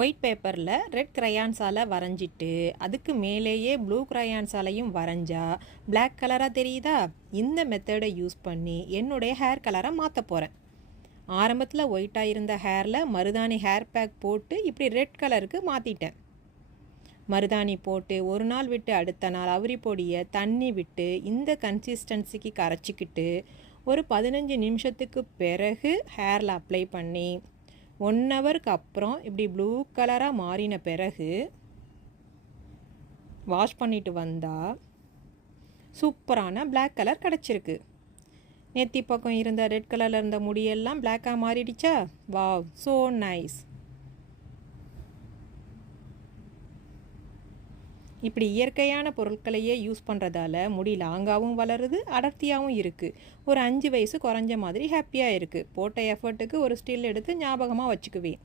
White பேப்பரில் red க்ரையான்ஸால் வரைஞ்சிட்டு அதுக்கு மேலேயே ப்ளூ க்ரையான்ஸாலையும் வரைஞ்சா பிளாக் கலராக தெரியுதா? இந்த மெத்தடை யூஸ் பண்ணி என்னுடைய ஹேர் கலரை மாற்ற போகிறேன். ஆரம்பத்தில் ஒயிட்டாக இருந்த ஹேரில் மருதாணி ஹேர் பேக் போட்டு இப்படி ரெட் கலருக்கு மாற்றிட்டேன். மருதாணி போட்டு ஒரு நாள் விட்டு அடுத்த நாள் அவுரி பொடியை தண்ணி விட்டு இந்த கன்சிஸ்டன்சிக்கு கரைச்சிக்கிட்டு ஒரு 15 நிமிஷத்துக்கு பிறகு ஹேரில் அப்ளை பண்ணி 1 ஹவருக்கு அப்புறம் இப்படி ப்ளூ கலராக மாறின பிறகு வாஷ் பண்ணிட்டு வந்தால் சூப்பரான பிளாக் கலர் கிடச்சிருக்கு. நெத்தி பக்கம் இருந்த ரெட் கலரில் இருந்த முடியெல்லாம் பிளாக்காக மாறிடுச்சா? Wow, so nice. இப்படி இயற்கையான பொருட்களையே யூஸ் பண்ணுறதால முடி லாங்காகவும் வளருது, அடர்த்தியாகவும் இருக்குது. ஒரு 5 வயசு குறைஞ்ச மாதிரி ஹாப்பியாக இருக்குது. போட்ட எஃபர்ட்டுக்கு ஒரு ஸ்டில் எடுத்து ஞாபகமாக வச்சுக்குவேன்.